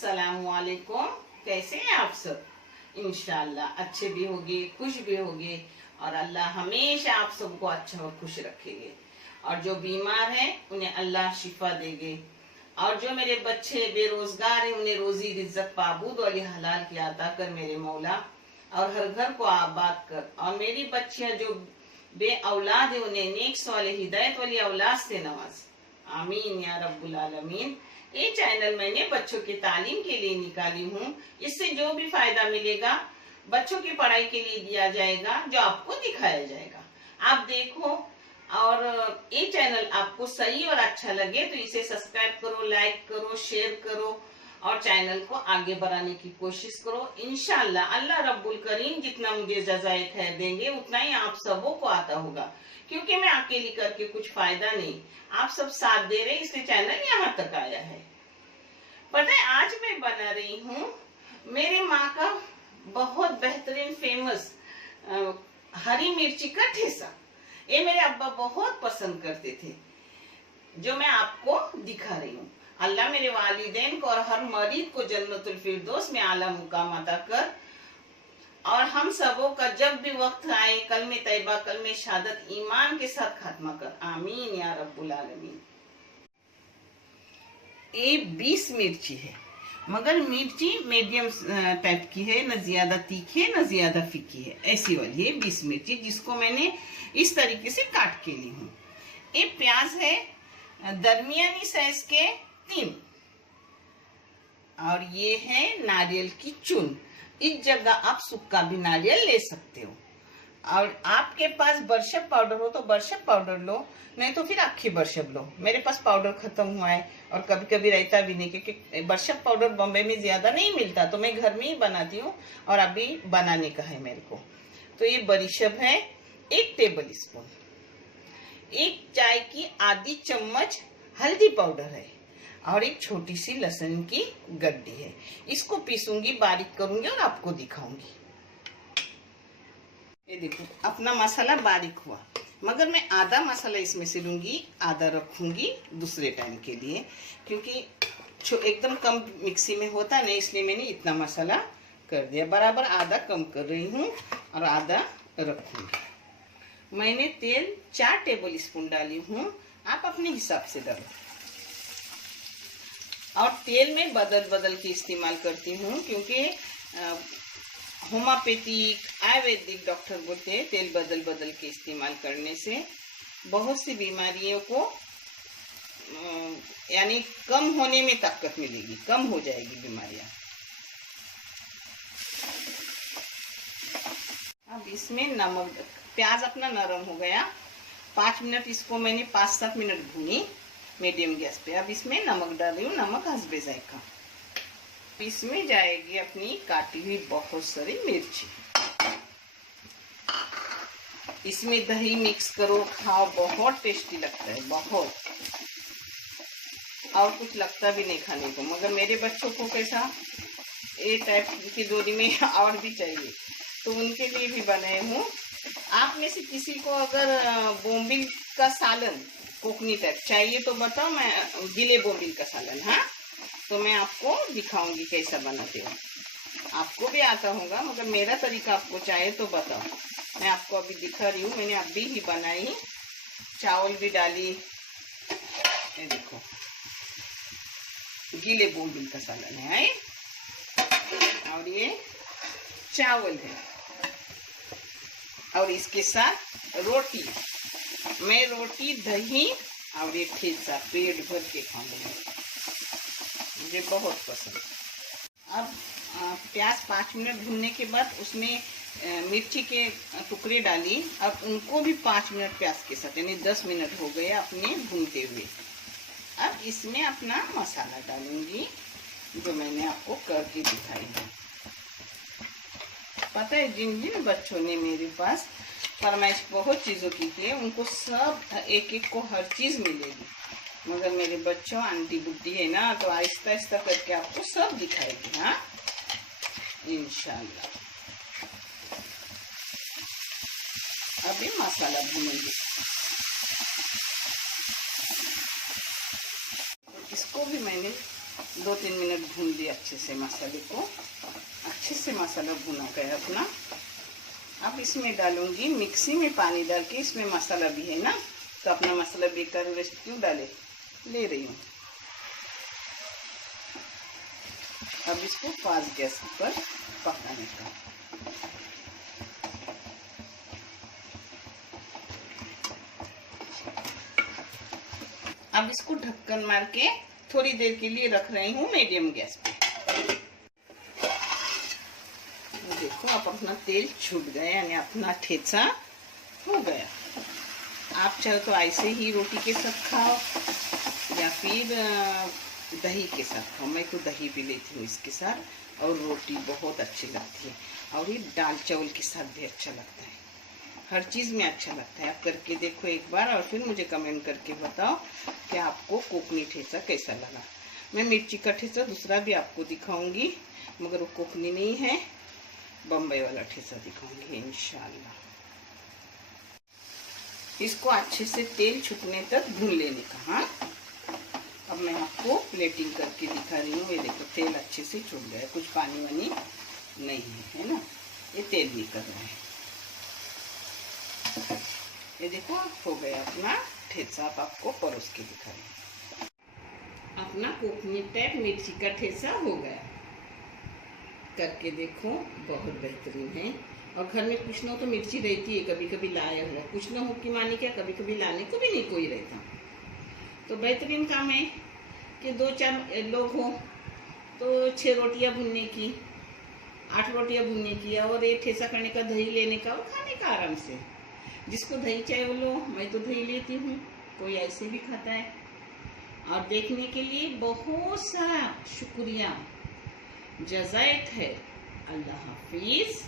अस्सलामुअलैकुम। कैसे हैं आप सब? इंशाल्लाह अच्छे भी होंगे, खुश भी होंगे और अल्लाह हमेशा आप सबको अच्छा और खुश रखेंगे। और जो बीमार हैं उन्हें अल्लाह शिफा देंगे। और जो मेरे बच्चे बेरोजगार हैं उन्हें रोजी रिज्जत पाबूद वाली हलाल की अता कर मेरे मौला, और हर घर को आबाद कर। और मेरी बच्चियां जो बे औलाद है उन्हें नेक वाले हिदायत वाली औलाद से नवाज। आमीन या रब्बुल आलमीन। ये चैनल मैंने बच्चों की तालीम के लिए निकाली हूँ। इससे जो भी फायदा मिलेगा बच्चों की पढ़ाई के लिए दिया जाएगा, जो आपको दिखाया जाएगा। आप देखो, और ये चैनल आपको सही और अच्छा लगे तो इसे सब्सक्राइब करो, लाइक करो, शेयर करो और चैनल को आगे बढ़ाने की कोशिश करो। इंशाल्लाह अल्लाह रब्बुल करीम जितना मुझे जज़ाए खैर देंगे उतना ही आप सबों को आता होगा, क्योंकि मैं अकेली करके कुछ फायदा नहीं। आप सब साथ दे रहे इसलिए चैनल यहाँ तक आया है। पता है आज मैं बना रही हूँ मेरी माँ का बहुत बेहतरीन फेमस हरी मिर्ची का ठेसा। ये मेरे अब्बा बहुत पसंद करते थे, जो मैं आपको दिखा रही हूँ। अल्लाह मेरे वालिदैन को और हर मरीज को जन्नतुल फिरदौस में आला मुकाम अता कर, और हम सबों का जब भी वक्त आए कलमे तैयबा कलमे शहादत ईमान के साथ खात्मा कर। आमीन या रब्बुल आलमीन। ये 20 मिर्ची है, मगर मिर्ची मीडियम टाइप की है, न ज्यादा तीखी है न ज्यादा फीकी है, ऐसी वाली है 20 मिर्ची, जिसको मैंने इस तरीके से काट के ली हूँ। ये प्याज है दरमियानी साइज के 3, और ये है नारियल की चून। इस जगह आप सूखा भी नारियल ले सकते हो, और आपके पास बरशब पाउडर हो तो बरशब पाउडर लो, नहीं तो फिर अक्खी बरशब लो। मेरे पास पाउडर खत्म हुआ है और कभी कभी रहता भी नहीं, क्योंकि बरशब पाउडर बॉम्बे में ज्यादा नहीं मिलता, तो मैं घर में ही बनाती हूँ और अभी बनाने का है मेरे को। तो ये बरीशब है 1 टेबल स्पून। 1 चाय की आधी चम्मच हल्दी पाउडर है, और एक छोटी सी लहसुन की गड्डी है। इसको पीसूंगी, बारीक करूंगी और आपको दिखाऊंगी। ये देखो अपना मसाला बारीक हुआ, मगर मैं आधा मसाला इसमें से लूंगी, आधा रखूंगी दूसरे टाइम के लिए, क्योंकि एकदम कम मिक्सी में होता नहीं, इसलिए मैंने इतना मसाला कर दिया। बराबर आधा कम कर रही हूँ और आधा रखूंगी। मैंने तेल 4 टेबल स्पून डाली हूँ, आप अपने हिसाब से डालो। और तेल में बदल बदल के इस्तेमाल करती हूँ, क्योंकि होम्योपैथिक आयुर्वेदिक डॉक्टर बोलते हैं तेल बदल बदल के इस्तेमाल करने से बहुत सी बीमारियों को यानी कम होने में ताकत मिलेगी, कम हो जाएगी बीमारियां। अब इसमें नमक, प्याज अपना नरम हो गया, 5 मिनट इसको मैंने 5-7 मिनट भूनी मीडियम गैस पे। अब इसमें नमक डाल रही हूँ, नमक हस्बे जायका। इसमें जाएगी अपनी काटी हुई बहुत सारी मिर्ची। इसमें दही मिक्स करो, खाओ, बहुत टेस्टी लगता है, बहुत। और कुछ लगता भी नहीं खाने को, मगर मेरे बच्चों को कैसा ये टाइप की जोड़ी में और भी चाहिए, तो उनके लिए भी बनाए हूँ। आप में से किसी को अगर बोम्बिल का सालन कोकनी टाइप चाहिए तो बताओ, मैं गीले बोम्बिल का सालन, हाँ, तो मैं आपको दिखाऊंगी कैसा बनाते हो। आपको भी आता होगा, मगर मेरा तरीका आपको चाहे तो बताओ। मैं आपको अभी दिखा रही हूँ, मैंने अभी ही बनाई, चावल भी डाली। ये देखो गीले बोम्बिल का सालन है, और ये चावल है, और इसके साथ रोटी। मैं रोटी, दही और ये ठेचा पेट भर के खाऊंगी, मुझे बहुत पसंद। अब प्याज 5 मिनट भूनने के बाद उसमें मिर्ची के टुकड़े डाली, अब उनको भी 5 मिनट प्याज के साथ, यानी 10 मिनट हो गए अपने भूनते हुए। अब इसमें अपना मसाला डालूंगी जो मैंने आपको करके दिखाई है। पता है जिन जिन बच्चों ने मेरे पास फरमाइश बहुत चीज़ों की है, उनको सब एक एक को हर चीज़ मिलेगी, मगर मेरे बच्चों आंटी बुड्ढी है ना, तो आहिस्ता आहिस्ता करके आपको सब दिखाएगी, हाँ, इंशाल्लाह। अभी मसाला भूनेंगे, इसको भी मैंने 2-3 मिनट भून दिए अच्छे से मसाले को। अच्छे से मसाला भुना गया अपना। अब इसमें डालूंगी, मिक्सी में पानी डाल के, इसमें मसाला भी है ना, तो अपना मसाला बेकार वेस्ट क्यों डाले, ले रही हूँ। अब इसको फास्ट गैस पर पकाने का। अब इसको ढक्कन मार के थोड़ी देर के लिए रख रही हूँ मीडियम गैस पे। देखो अब अपना तेल छूट गया, यानी अपना ठेचा हो गया। आप चाहे तो ऐसे ही रोटी के साथ खाओ या फिर दही के साथ खाओ। मैं तो दही भी लेती हूँ इसके साथ, और रोटी बहुत अच्छी लगती है। और ये दाल चावल के साथ भी अच्छा लगता है, हर चीज़ में अच्छा लगता है। आप करके देखो एक बार और फिर मुझे कमेंट करके बताओ कि आपको कोकनी ठेचा कैसा लगा। मैं मिर्ची का ठेचा दूसरा भी आपको दिखाऊंगी, मगर वो कोकनी नहीं है, बम्बई वाला ठेचा दिखाऊंगी इंशाल्लाह। इसको अच्छे से तेल छूटने तक भून लेने का। हाँ, अब मैं आपको प्लेटिंग करके दिखा रही हूँ। ये देखो तेल अच्छे से छूट गया, कुछ पानी वानी नहीं है ना, ये तेल निकल रहा है। ये देखो हो गया अपना ठेचा। अब आपको परोस के दिखा रही हूँ। अपना कोकनी टाइप मिर्ची का ठेचा हो गया। करके देखो, बहुत बेहतरीन है। और घर में कुछ ना हो तो मिर्ची रहती है, कभी कभी लाया हुआ, कुछ ना हो कि मानी क्या, कभी कभी लाने को भी नहीं कोई रहता, तो बेहतरीन काम है कि 2-4 लोग हो तो 6 रोटियां भुनने की, 8 रोटियां भुनने की, और एक ठेसा करने का, दही लेने का और खाने का आराम से। जिसको दही चाहे वो लो, मैं तो दही लेती हूँ, कोई ऐसे भी खाता है। और देखने के लिए बहुत सारा शुक्रिया, जज़ाए खैर, अल्लाह हाफिज।